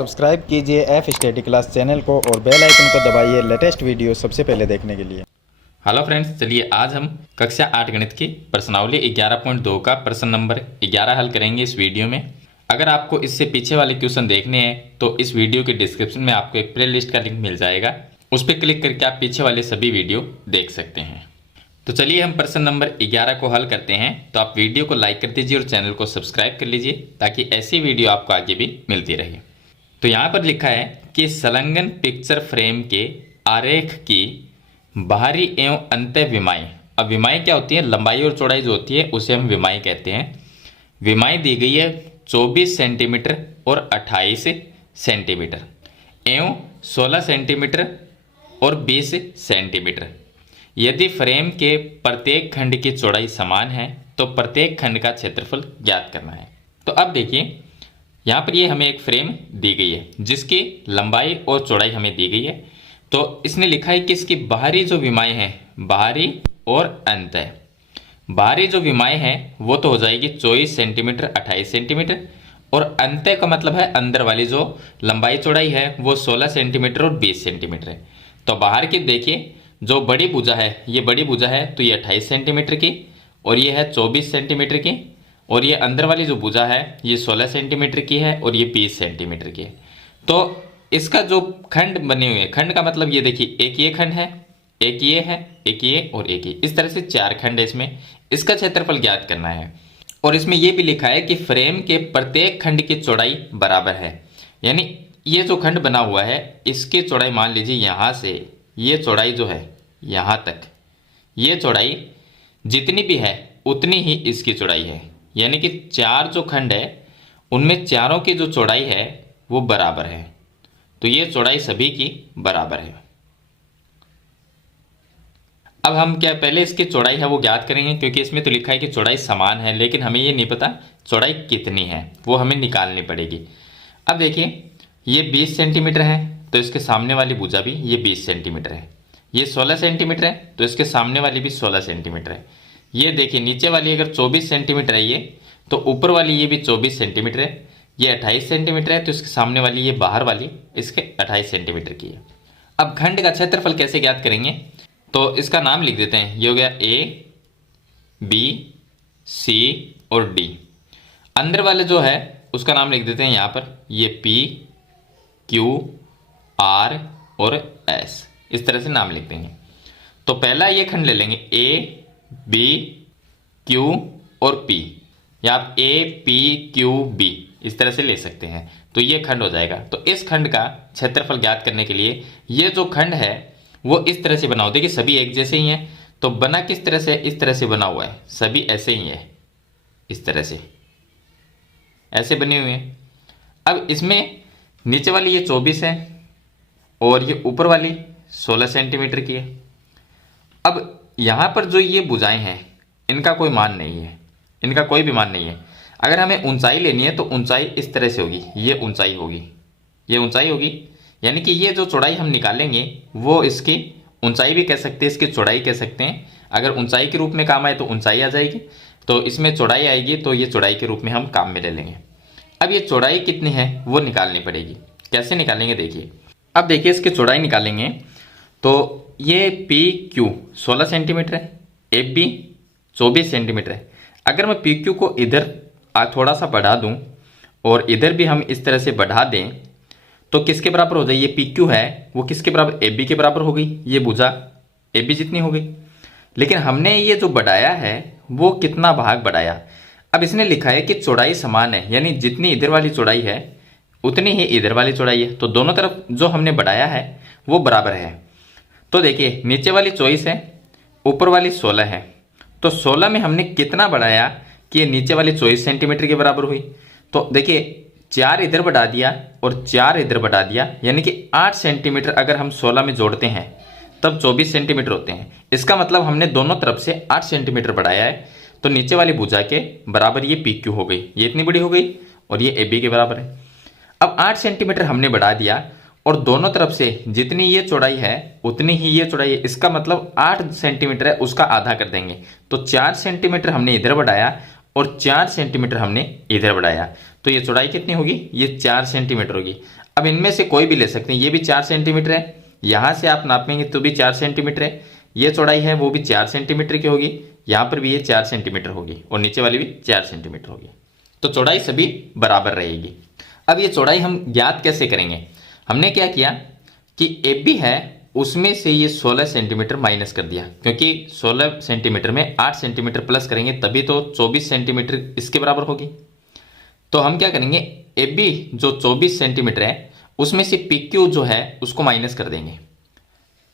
Subscribe कीजिए F study class channel को और बेल आइकन को दबाइए लेटेस्ट वीडियो सबसे पहले देखने के लिए। हेलो फ्रेंड्स, चलिए आज हम कक्षा 8 गणित की प्रश्नावली 11.2 का प्रश्न नंबर 11 हल करेंगे इस वीडियो में। अगर आपको इससे पीछे वाले क्वेश्चन देखने हैं तो इस वीडियो के डिस्क्रिप्शन में आपको एक प्ले लिस्ट का लिंक मिल जाएगा, उस पर क्लिक करके आप पीछे वाले सभी वीडियो देख सकते हैं। तो चलिए हम प्रश्न नंबर 11 को हल करते हैं। तो आप वीडियो को लाइक कर दीजिए और चैनल को सब्सक्राइब कर लीजिए ताकि ऐसी वीडियो आपको आगे भी मिलती रहे। तो यहाँ पर लिखा है कि संलग्न पिक्चर फ्रेम के आरेख की बाहरी एवं अंतः विमाएं। अब विमाएं क्या होती है? लंबाई और चौड़ाई जो होती है उसे हम विमाएं कहते हैं। विमाएं दी गई है 24 सेंटीमीटर और 28 सेंटीमीटर एवं 16 सेंटीमीटर और 20 सेंटीमीटर। यदि फ्रेम के प्रत्येक खंड की चौड़ाई समान है तो प्रत्येक खंड का क्षेत्रफल ज्ञात करना है। तो अब देखिए यहाँ पर ये हमें एक फ्रेम दी गई है जिसकी लंबाई और चौड़ाई हमें दी गई है। तो इसने लिखा है कि इसकी बाहरी जो विमाएं हैं, बाहरी और अंतः, बाहरी जो विमाएं हैं वो तो हो जाएगी 24 सेंटीमीटर 28 सेंटीमीटर और अंतः का मतलब है अंदर वाली जो लंबाई चौड़ाई है वो 16 सेंटीमीटर और 20 सेंटीमीटर है। तो बाहर की देखिए जो बड़ी भुजा है, ये बड़ी भुजा है तो ये 28 सेंटीमीटर की और ये है 24 सेंटीमीटर की, और ये अंदर वाली जो भुजा है ये 16 सेंटीमीटर की है और ये 20 सेंटीमीटर की है। तो इसका जो खंड बने हुए हैं, खंड का मतलब ये देखिए एक ये खंड है, एक ये है, एक ये और एक ये, इस तरह से 4 खंड है इसमें। इसका क्षेत्रफल ज्ञात करना है और इसमें यह भी लिखा है कि फ्रेम के प्रत्येक खंड की चौड़ाई बराबर है। यानी ये जो खंड बना हुआ है इसकी चौड़ाई मान लीजिए यहाँ से ये चौड़ाई जो है यहाँ तक, ये चौड़ाई जितनी भी है उतनी ही इसकी चौड़ाई है। यानी कि 4 जो खंड है उनमें चारों की जो चौड़ाई है वो बराबर है। तो ये चौड़ाई सभी की बराबर है। अब हम क्या पहले इसकी चौड़ाई है वो ज्ञात करेंगे, क्योंकि इसमें तो लिखा है कि चौड़ाई समान है, लेकिन हमें ये नहीं पता चौड़ाई कितनी है, वो हमें निकालनी पड़ेगी। अब देखिए ये 20 सेंटीमीटर है तो इसके सामने वाली भुजा भी ये 20 सेंटीमीटर है। ये 16 सेंटीमीटर है तो इसके सामने वाली भी 16 सेंटीमीटर है। ये देखिए नीचे वाली अगर 24 सेंटीमीटर है ये, तो ऊपर वाली ये भी 24 सेंटीमीटर है। ये 28 सेंटीमीटर है तो इसके सामने वाली ये बाहर वाली इसके 28 सेंटीमीटर की है। अब खंड का क्षेत्रफल कैसे ज्ञात करेंगे? तो इसका नाम लिख देते हैं। ये हो गया ए, बी, सी और डी। अंदर वाले जो है उसका नाम लिख देते हैं यहाँ पर, ये पी, क्यू, आर और एस, इस तरह से नाम लिख देंगे। तो पहला ये खंड ले लेंगे ए, बी, क्यू और पी, या आप ए, पी, क्यू, बी इस तरह से ले सकते हैं। तो ये खंड हो जाएगा। तो इस खंड का क्षेत्रफल ज्ञात करने के लिए ये जो खंड है वो इस तरह से बना होता है कि सभी एक जैसे ही हैं। तो बना किस तरह से? इस तरह से बना हुआ है, सभी ऐसे ही है, इस तरह से ऐसे बने हुए हैं। अब इसमें नीचे वाली ये 24 है और ये ऊपर वाली 16 सेंटीमीटर की है। अब यहाँ पर जो ये भुजाएं हैं इनका कोई मान नहीं है, इनका कोई भी मान नहीं है। अगर हमें ऊंचाई लेनी है तो ऊंचाई इस तरह से होगी, ये ऊंचाई होगी, ये ऊंचाई होगी। यानी कि ये जो चौड़ाई हम निकालेंगे वो इसकी ऊंचाई भी कह सकते हैं, इसकी चौड़ाई कह सकते हैं। अगर ऊंचाई के रूप में काम आए तो ऊंचाई आ जाएगी, तो इसमें चौड़ाई आएगी तो ये चौड़ाई के रूप में हम काम में ले लेंगे। अब ये चौड़ाई कितनी है वो निकालनी पड़ेगी। कैसे निकालेंगे देखिए। अब देखिए इसकी चौड़ाई निकालेंगे तो ये पी क्यू 16 सेंटीमीटर है, ए बी 24 सेंटीमीटर है। अगर मैं पी क्यू को इधर थोड़ा सा बढ़ा दूं और इधर भी हम इस तरह से बढ़ा दें तो किसके बराबर हो जाए? ये पी क्यू है वो किसके बराबर? ए बी के बराबर हो गई। ये भुजा ए बी जितनी हो गई। लेकिन हमने ये जो बढ़ाया है वो कितना भाग बढ़ाया? अब इसने लिखा है कि चौड़ाई समान है, यानी जितनी इधर वाली चौड़ाई है उतनी ही इधर वाली चौड़ाई है। तो दोनों तरफ जो हमने बढ़ाया है वो बराबर है। तो देखिए नीचे वाली 24 है, ऊपर वाली 16 है। तो 16 में हमने कितना बढ़ाया कि ये नीचे वाली 24 सेंटीमीटर के बराबर हुई। तो देखिए 4 इधर बढ़ा दिया और 4 इधर बढ़ा दिया, यानी कि 8 सेंटीमीटर अगर हम 16 में जोड़ते हैं तब 24 सेंटीमीटर होते हैं। इसका मतलब हमने दोनों तरफ से 8 सेंटीमीटर बढ़ाया है। तो नीचे वाली भुजा के बराबर ये पी क्यू हो गई, ये इतनी बड़ी हो गई और ये ए बी के बराबर है। अब 8 सेंटीमीटर हमने बढ़ा दिया और दोनों तरफ से जितनी ये चौड़ाई है उतनी ही ये चौड़ाई है। इसका मतलब 8 सेंटीमीटर है उसका आधा कर देंगे। तो 4 सेंटीमीटर हमने इधर बढ़ाया और 4 सेंटीमीटर हमने इधर बढ़ाया। तो ये चौड़ाई कितनी होगी, ये 4 सेंटीमीटर होगी। अब इनमें से कोई भी ले सकते हैं, ये भी 4 सेंटीमीटर है, यहां से आप नापेंगे तो भी 4 सेंटीमीटर है, ये चौड़ाई है वो भी 4 सेंटीमीटर की होगी, यहां पर भी ये 4 सेंटीमीटर होगी और नीचे वाली भी 4 सेंटीमीटर होगी। तो चौड़ाई सभी बराबर रहेगी। अब ये चौड़ाई हम ज्ञात कैसे करेंगे, हमने क्या किया कि ए बी है उसमें से ये 16 सेंटीमीटर माइनस कर दिया, क्योंकि 16 सेंटीमीटर में 8 सेंटीमीटर प्लस करेंगे तभी तो 24 सेंटीमीटर इसके बराबर होगी। तो हम क्या करेंगे, ए बी जो 24 सेंटीमीटर है उसमें से पी क्यू जो है उसको माइनस कर देंगे,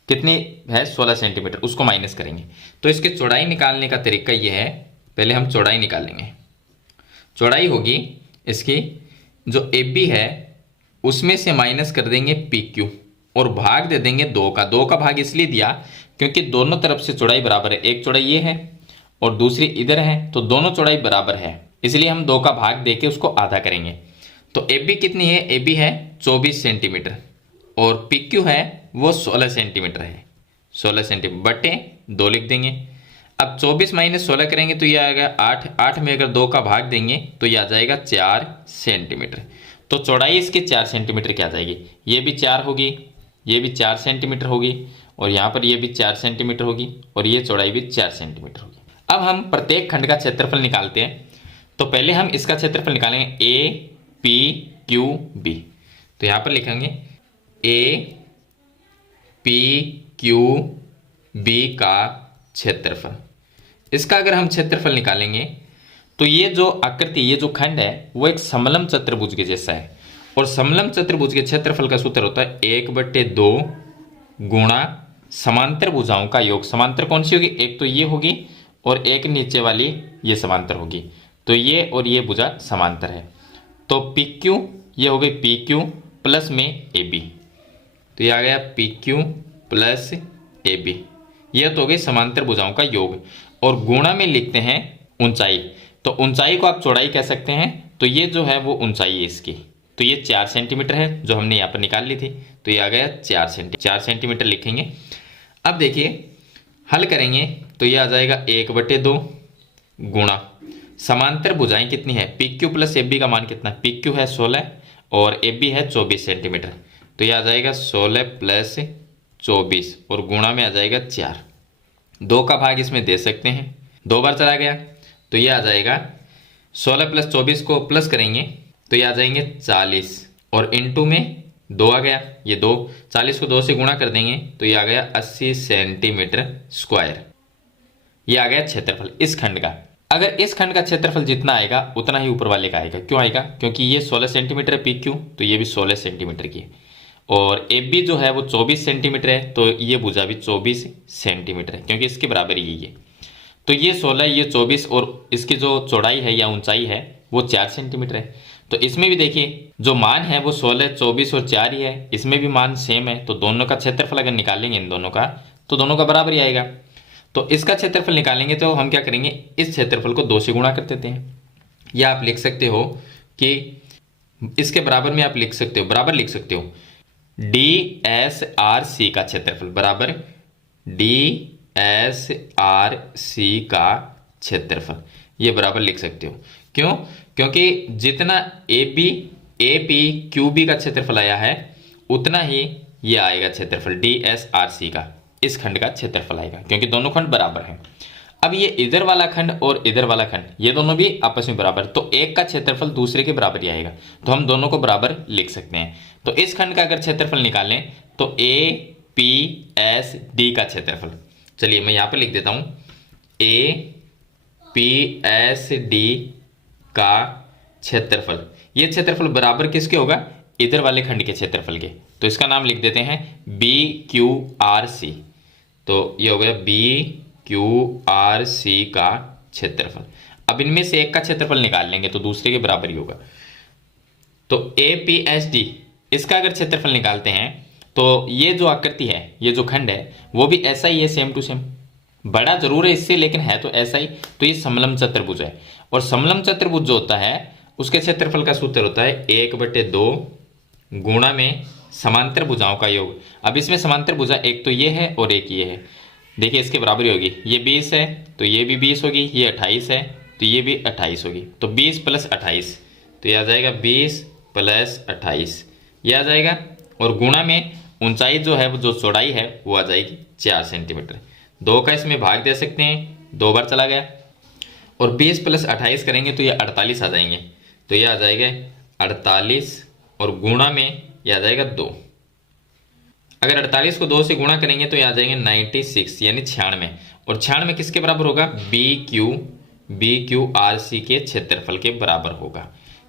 कितनी है 16 सेंटीमीटर, उसको माइनस करेंगे। तो इसकी चौड़ाई निकालने का तरीका यह है, पहले हम चौड़ाई निकालेंगे। चौड़ाई होगी इसकी जो ए बी है उसमें से माइनस कर देंगे पी क्यू और भाग दे देंगे 2 का। 2 का भाग इसलिए दिया क्योंकि दोनों तरफ से चौड़ाई बराबर है, एक चौड़ाई ये है और दूसरी इधर है, तो दोनों चौड़ाई बराबर है, इसलिए हम 2 का भाग देके उसको आधा करेंगे। तो ए बी कितनी है, ए बी है 24 सेंटीमीटर और पी क्यू है वो 16 सेंटीमीटर है, 16 सेंटीमीटर बटे 2 लिख देंगे। अब 24 माइनस 16 करेंगे तो ये आएगा 8, 8 में अगर 2 का भाग देंगे तो ये आ जाएगा 4 सेंटीमीटर। तो चौड़ाई इसकी 4 सेंटीमीटर की आ जाएगी, ये भी 4 होगी, ये भी 4 सेंटीमीटर होगी और यहाँ पर ये भी 4 सेंटीमीटर होगी और ये चौड़ाई भी 4 सेंटीमीटर होगी। अब हम प्रत्येक खंड का क्षेत्रफल निकालते हैं। तो पहले हम इसका क्षेत्रफल निकालेंगे ए पी क्यू बी। तो यहाँ पर लिखेंगे ए पी क्यू बी का क्षेत्रफल। इसका अगर हम क्षेत्रफल निकालेंगे तो ये जो आकृति, ये जो खंड है वो एक समलम चतुर्भुज के जैसा है और समलम चतुर्भुज के क्षेत्रफल का सूत्र होता है 1/2 गुणा समांतर भुजाओं का योग। समांतर कौन सी होगी, एक तो ये होगी और एक नीचे वाली ये समांतर होगी, तो ये और ये भुजा समांतर है। तो पी क्यू ये हो गई पी क्यू प्लस में ए बी, तो ये आ गया P Q plus A B, ये तो हो गई समांतर भुजाओं का योग। और गुणा में लिखते हैं ऊंचाई, तो ऊंचाई को आप चौड़ाई कह सकते हैं, तो ये जो है वो ऊंचाई है इसकी, तो ये 4 सेंटीमीटर है जो हमने यहाँ पर निकाल ली थी, तो ये आ गया 4 सेंटीमीटर लिखेंगे। अब देखिए हल करेंगे तो ये आ जाएगा 1/2 गुणा समांतर भुजाएं कितनी है, P Q plus A B का मान कितना है, पी क्यू है 16 और ए बी है 24 सेंटीमीटर, तो ये आ जाएगा 16 प्लस 24 और गुणा में आ जाएगा 4। 2 का भाग इसमें दे सकते हैं, 2 बार चला गया तो ये आ जाएगा 16 प्लस 24 को प्लस करेंगे तो ये आ जाएंगे 40 और इनटू में 2 आ गया, ये 2, 40 को 2 से गुणा कर देंगे तो ये आ गया 80 सेंटीमीटर स्क्वायर। ये आ गया क्षेत्रफल इस खंड का। अगर इस खंड का क्षेत्रफल जितना आएगा उतना ही ऊपर वाले का आएगा। क्यों आएगा, क्योंकि ये 16 सेंटीमीटर है पी क्यू, तो ये भी 16 सेंटीमीटर की है और ए बी जो है वो 24 सेंटीमीटर है, तो ये भुजा भी 24 सेंटीमीटर है क्योंकि इसके बराबर ही है। तो ये 16, ये 24 और इसकी जो चौड़ाई है या ऊंचाई है वो 4 सेंटीमीटर है। तो इसमें भी देखिए जो मान है वो 16, 24 और 4 ही है, इसमें भी मान सेम है, तो दोनों का क्षेत्रफल अगर निकालेंगे इन दोनों का तो दोनों का बराबर ही आएगा। तो इसका क्षेत्रफल निकालेंगे तो हम क्या करेंगे, इस क्षेत्रफल को 2 से गुणा कर देते हैं, या आप लिख सकते हो कि इसके बराबर में आप लिख सकते हो, बराबर लिख सकते हो डी एस आर सी का क्षेत्रफल बराबर डी एस आर सी का क्षेत्रफल, ये बराबर लिख सकते हो। क्यों, क्योंकि जितना ए पी क्यू बी का क्षेत्रफल आया है उतना ही ये आएगा क्षेत्रफल डी एस आर सी का, इस खंड का क्षेत्रफल आएगा क्योंकि दोनों खंड बराबर हैं। अब ये इधर वाला खंड और इधर वाला खंड ये दोनों भी आपस में बराबर, तो एक का क्षेत्रफल दूसरे के बराबर ही आएगा, तो हम दोनों को बराबर लिख सकते हैं। तो इस खंड का अगर क्षेत्रफल निकालें तो ए पी एस डी का क्षेत्रफल, चलिए मैं यहाँ पर लिख देता हूँ ए पी एस डी का क्षेत्रफल, ये क्षेत्रफल बराबर किसके होगा, इधर वाले खंड के क्षेत्रफल के, तो इसका नाम लिख देते हैं बी क्यू आर सी, तो ये हो गया बी क्यू आर सी का क्षेत्रफल। अब इनमें से एक का क्षेत्रफल निकाल लेंगे तो दूसरे के बराबर ही होगा। तो ए पी एस डी इसका अगर क्षेत्रफल निकालते हैं तो ये जो आकृति है, ये जो खंड है वो भी ऐसा ही है, सेम टू सेम, बड़ा जरूर है इससे लेकिन है तो ऐसा ही। तो ये समलम चतुर्भुज है और समलम चतुर्भुज जो होता है उसके क्षेत्रफल का सूत्र होता है 1/2 गुणा में समांतर भुजाओं का योग। अब इसमें समांतर भुजा एक तो ये है और एक ये है, देखिए इसके बराबर ही होगी, ये 20 है तो ये भी 20 होगी, ये 28 है तो ये भी 28 होगी, तो 20 + 28 तो यह आ जाएगा 20 प्लस 28 ये आ जाएगा, और गुणा में ऊंचाई जो है वो जो चौड़ाई है वो आ जाएगी 4 सेंटीमीटर। 2 का इसमें भाग दे सकते हैं, 2 बार चला गया, और 20 प्लस 28 करेंगे तो ये 48 आ जाएंगे। तो ये आ जाएगा 48 और गुणा में ये आ जाएगा 2। अगर 48 को 2 से गुणा करेंगे तो ये आ जाएंगे 96 यानी 96, और 96 किसके बराबर होगा? बी क्यू आर सी के क्षेत्रफल के बराबर होगा,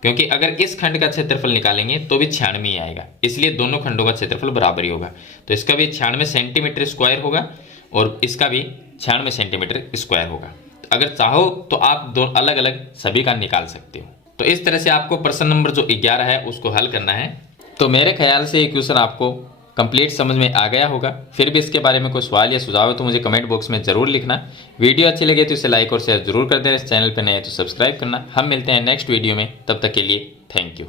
क्योंकि अगर इस खंड का क्षेत्रफल निकालेंगे तो भी 96 ही आएगा, इसलिए दोनों खंडों का क्षेत्रफल बराबर ही होगा। तो इसका भी 96 सेंटीमीटर स्क्वायर होगा और इसका भी 96 सेंटीमीटर स्क्वायर होगा। तो अगर चाहो तो आप दो अलग अलग सभी का निकाल सकते हो। तो इस तरह से आपको प्रश्न नंबर जो 11 है उसको हल करना है। तो मेरे ख्याल से ये क्वेश्चन आपको कंप्लीट समझ में आ गया होगा। फिर भी इसके बारे में कोई सवाल या सुझाव है तो मुझे कमेंट बॉक्स में जरूर लिखना। वीडियो अच्छी लगे तो इसे लाइक और शेयर जरूर कर देना। इस चैनल पर नए तो सब्सक्राइब करना। हम मिलते हैं नेक्स्ट वीडियो में, तब तक के लिए थैंक यू।